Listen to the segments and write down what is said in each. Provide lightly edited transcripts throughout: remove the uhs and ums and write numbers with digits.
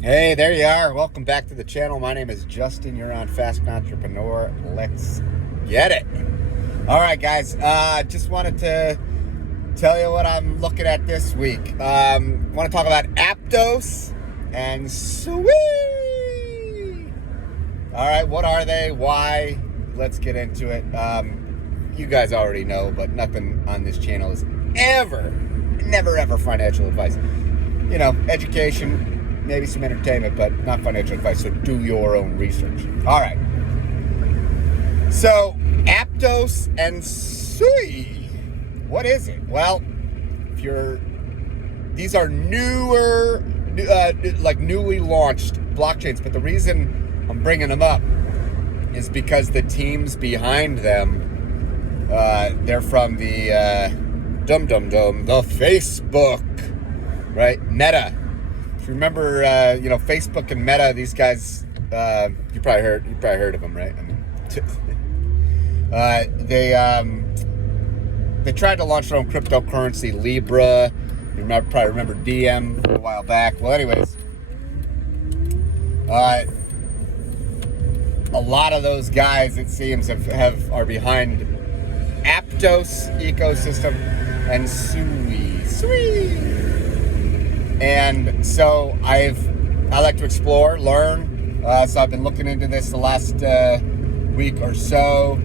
Hey, there you are. Welcome back to the channel. My name is Justin. You're on Fast Entrepreneur. Let's get it. All right, guys. Just wanted to tell you what I'm looking at this week. Want to talk about APTOS and SUI. All right, what are they? Why? Let's get into it. You guys already know, but nothing on this channel is never ever financial advice. You know, education, maybe some entertainment, but not financial advice, so do your own research. All right. So, APTOS and SUI. What is it? Well, these are newer, newly launched blockchains, but the reason I'm bringing them up is because the teams behind them, they're from the the Facebook, right? Meta. If you remember, Facebook and Meta, these guys, you probably heard of them, right? I mean, they tried to launch their own cryptocurrency, Libra. You probably remember DM a while back. Well, anyways, a lot of those guys, it seems, are behind APTOS ecosystem and SUI. And so I like to explore, learn. So I've been looking into this the last week or so.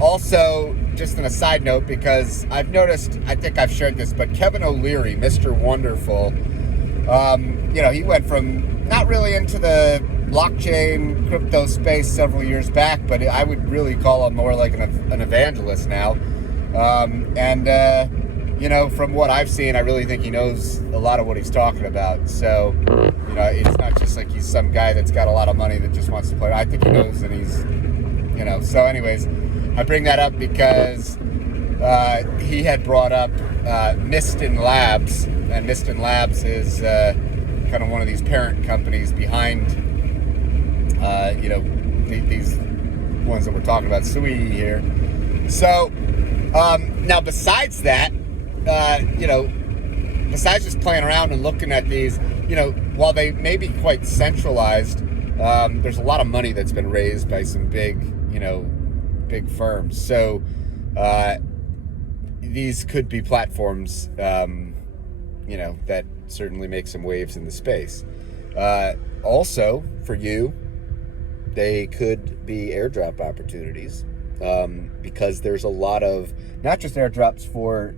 Also, just on a side note, because I've noticed, I think I've shared this, but Kevin O'Leary, Mr. Wonderful, he went from not really into the blockchain crypto space several years back, but I would really call him more like an evangelist now. From what I've seen, I really think he knows a lot of what he's talking about. So, it's not just like he's some guy that's got a lot of money that just wants to play. I think he knows, and he's, So anyways, I bring that up because he had brought up Miston Labs, and Miston Labs is kind of one of these parent companies behind, these ones that we're talking about, SUI here. So, now besides that, besides just playing around and looking at these, while they may be quite centralized, there's a lot of money that's been raised by some big firms. So these could be platforms, that certainly make some waves in the space. Also, for you, they could be airdrop opportunities, because there's a lot of, not just airdrops for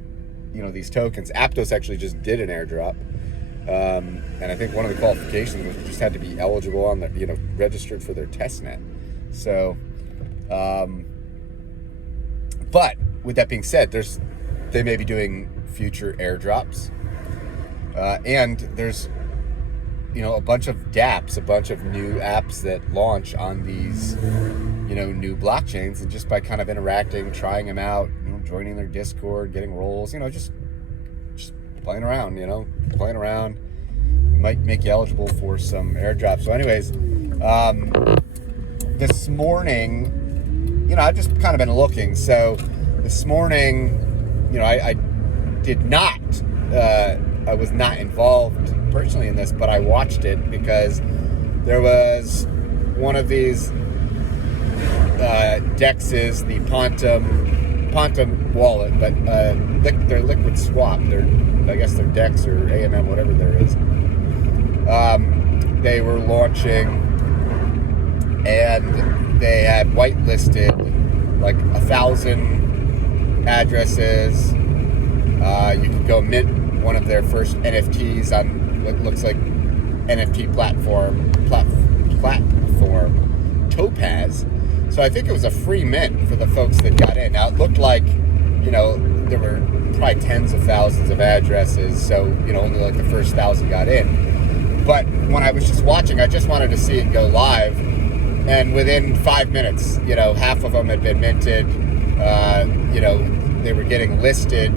these tokens. APTOS actually just did an airdrop, and I think one of the qualifications was you just had to be eligible on the registered for their testnet. So, but with that being said, they may be doing future airdrops, and there's a bunch of dApps, a bunch of new apps that launch on these new blockchains, and just by kind of interacting, trying them out, joining their Discord, getting roles, just playing around, might make you eligible for some airdrops. So anyways, this morning, I've just kind of been looking. So this morning, I did not, I was not involved personally in this, but I watched it because there was one of these DEXs, the Pontum wallet, but they're liquid swap. I guess they're DEX or AMM, whatever there is. They were launching, and they had whitelisted like 1,000 addresses. You could go mint one of their first NFTs on what looks like NFT platform Topaz. So I think it was a free mint for the folks that got in. Now it looked like, there were probably tens of thousands of addresses, so, only like the first 1,000 got in. But when I was just watching, I just wanted to see it go live. And within 5 minutes, half of them had been minted, they were getting listed,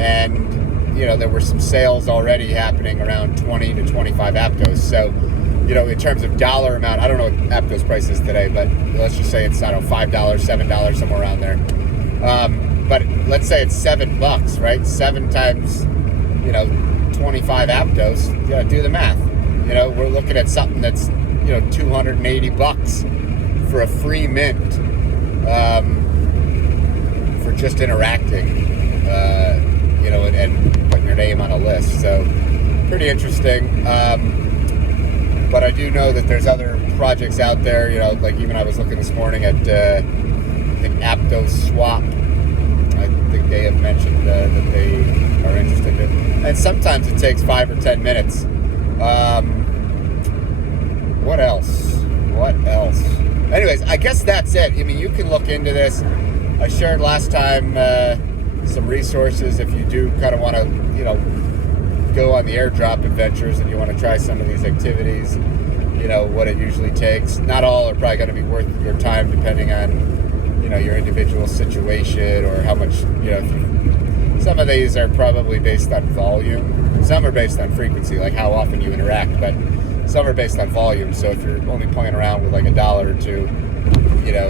and, there were some sales already happening around 20 to 25 APTOS. So, in terms of dollar amount, I don't know what APTOS price is today, but let's just say it's, $5, $7, somewhere around there. But let's say it's $7, right? 7 times, 25 APTOS. You gotta do the math. You know, we're looking at something that's, you know, $280 for a free mint, for just interacting, you know, and putting your name on a list. So pretty interesting. But I do know that there's other projects out there, you know, like even I was looking this morning at, I think APTOS swap. I think they have mentioned that they are interested in. And sometimes it takes 5 or 10 minutes. What else? Anyways, I guess that's it. I mean, you can look into this. I shared last time some resources if you do kind of want to, you know, go on the airdrop adventures and you want to try some of these activities, you know, what it usually takes. Not all are probably going to be worth your time depending on, you know, your individual situation or how much, you know, some of these are probably based on volume. Some are based on frequency, like how often you interact, but some are based on volume. So if you're only playing around with like $1 or $2, you know,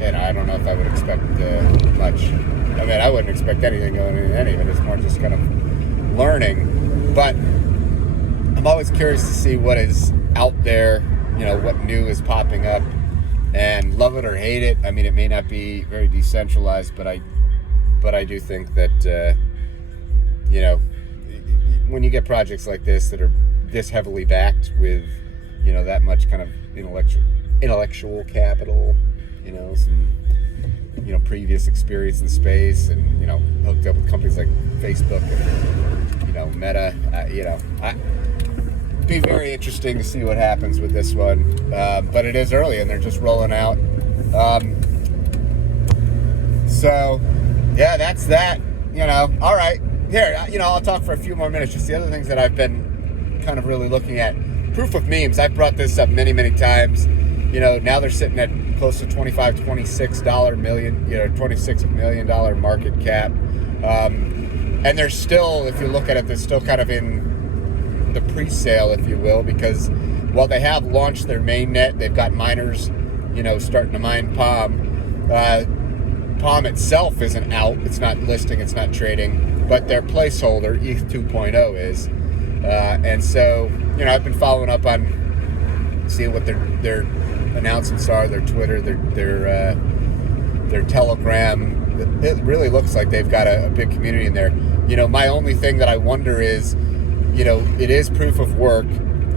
and I don't know if I would expect much. I mean, I wouldn't expect anything going in any of it. It's more just kind of learning. But I'm always curious to see what is out there, you know, what new is popping up. And love it or hate it, I mean, it may not be very decentralized, but I do think that, you know, when you get projects like this that are this heavily backed with, you know, that much kind of intellectual capital, you know, some, you know, previous experience in space, and, you know, hooked up with companies like Facebook and, you know, Meta, you know, be very interesting to see what happens with this one. But it is early and they're just rolling out. So yeah, that's that, you know. All right, here, you know, I'll talk for a few more minutes. Just the other things that I've been kind of really looking at. Proof of memes. I've brought this up many times. You know, now they're sitting at close to $26 million, you know, $26 million market cap. And they're still, if you look at it, they're still kind of in the pre-sale, if you will, because while they have launched their mainnet, they've got miners, you know, starting to mine POM. POM itself isn't out. It's not listing. It's not trading. But their placeholder, ETH 2.0, is. And so, you know, I've been following up on seeing what their announcements are, their Twitter, their Telegram. It really looks like they've got a big community in there. You know, my only thing that I wonder is, you know, it is proof of work,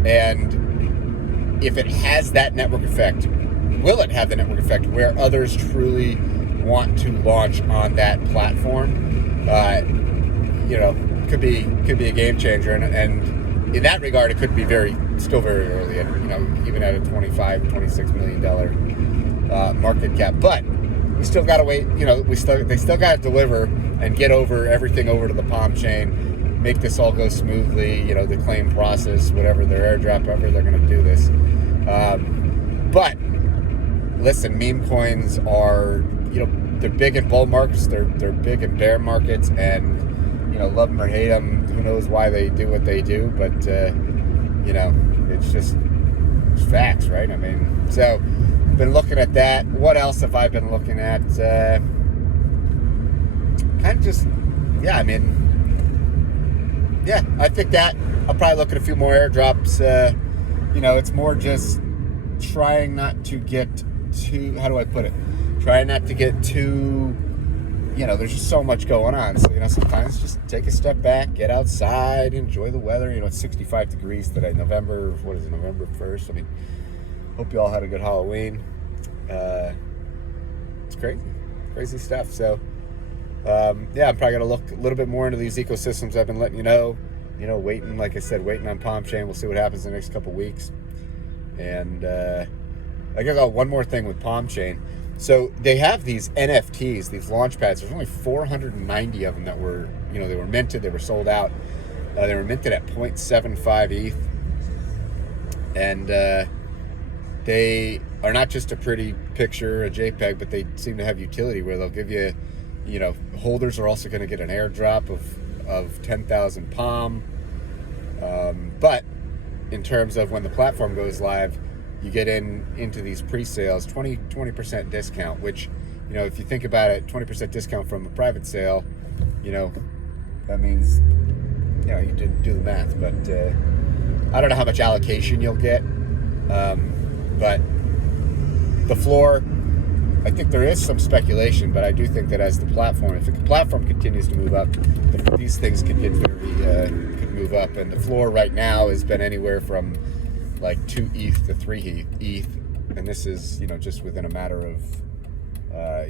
and if it has that network effect, will it have the network effect where others truly want to launch on that platform? You know, could be a game changer, and in that regard, it could be still very early, and, you know, even at a $26 million market cap. But we still got to wait. You know, they still got to deliver and get everything over to the POMCHAIN, make this all go smoothly. You know, the claim process, whatever their airdrop, however they're going to do this. But listen, meme coins are, you know, they're big in bull markets, they're big in bear markets, and, you know, love them or hate them, who knows why they do what they do, but, you know, it's facts, right? I mean, so, been looking at that. What else have I been looking at? Kind of just, yeah, I mean, yeah, I think that I'll probably look at a few more airdrops. You know, it's more just trying not to get too, how do I put it? Trying not to get too, you know, there's just so much going on. So, you know, sometimes just take a step back, get outside, enjoy the weather. You know, it's 65 degrees today, November 1st. I mean, hope you all had a good Halloween. It's crazy stuff. So, yeah, I'm probably going to look a little bit more into these ecosystems I've been letting you know. You know, waiting, like I said, waiting on POMCHAIN. We'll see what happens in the next couple weeks. And I guess one more thing with POMCHAIN. So they have these NFTs, these launch pads. There's only 490 of them that were, you know, they were minted, they were sold out. They were minted at 0.75 ETH. And they are not just a pretty picture, a JPEG, but they seem to have utility where they'll give you, you know, holders are also going to get an airdrop of 10,000 POM. But in terms of when the platform goes live, you get into these pre-sales, 20% discount, which, you know, if you think about it, 20% discount from a private sale, you know, that means, you know, you didn't do the math, but I don't know how much allocation you'll get, but the floor, I think there is some speculation, but I do think that as the platform, if the platform continues to move up, these things could get very, could move up. And the floor right now has been anywhere from like 2 ETH to 3 ETH. And this is, you know, just within a matter of,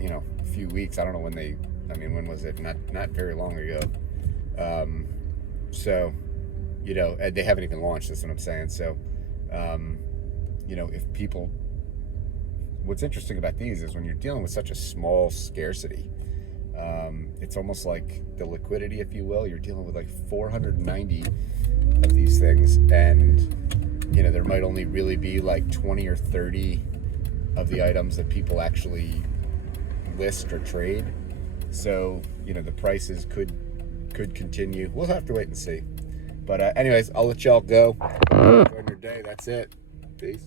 you know, a few weeks. I don't know when they, I mean, when was it? Not very long ago. So, you know, they haven't even launched, that's what I'm saying. So, you know, if people, what's interesting about these is when you're dealing with such a small scarcity, it's almost like the liquidity, if you will. You're dealing with like 490 of these things, and you know there might only really be like 20 or 30 of the items that people actually list or trade. So you know the prices could continue. We'll have to wait and see. But anyways, I'll let y'all go. Enjoy your day. That's it. Peace.